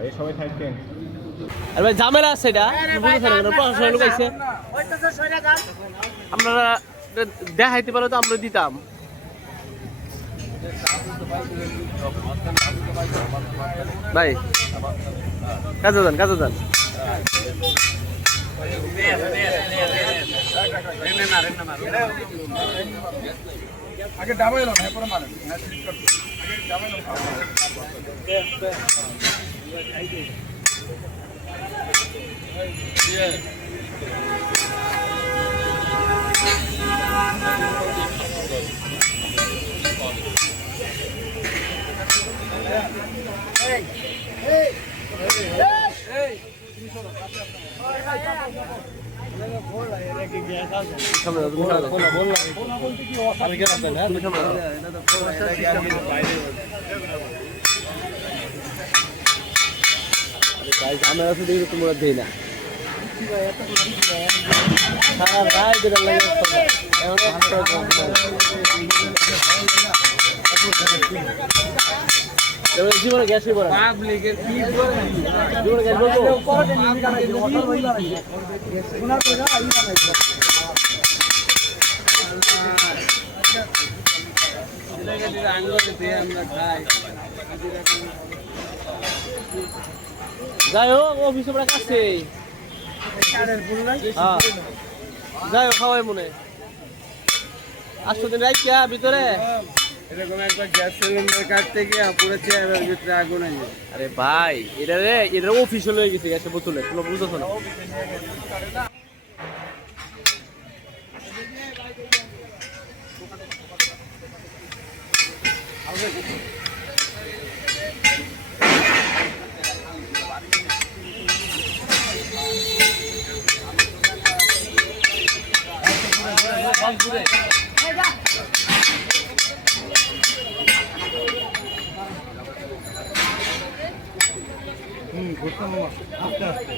এই সবাই থাকেন। আর ভাই ঝামেলা আছে এটা প্রশাসন লোক আইছে, আপনারা দেখাইতে পারো তো আমরা দিতাম। ভাই কাজে যান, কাজে যান। আগে ডাবাইল না এরপর মারেন না ঠিক করতে আগে ডাবাইল ঝামেলা শুধু তোমরা দেই না সারা রাত যেটা লাগে জীবনে গ্যাস জীবনে গ্যাস বলবো যাই হোক অফিস আমরা কাছে যাই হোক খাওয়াই মনে 8 দিন রাখিয়া ভিতরে এরকম একবার গ্যাস সিলিন্ডার কাটতে গিয়ে পুরো চেয়ারের ভিতরে আগুন আছে। আরে ভাই এটা রে এটা অফিসিয়াল হয়ে গেছে গ্যাসের বোতলে, তোমরা বুঝতেছো না। ঘুরতাম আস্তে আস্তে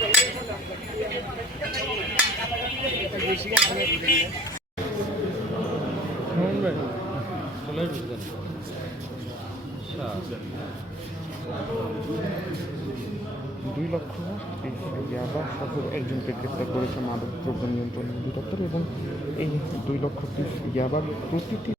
দুই লক্ষ ইয়াবা সহ একজনকে গ্রেপ্তার করেছে মাদক দ্রব্য নিয়ন্ত্রণ অধিদপ্তর এবং এই 2 লক্ষ পিস ইয়াবার প্রতিটি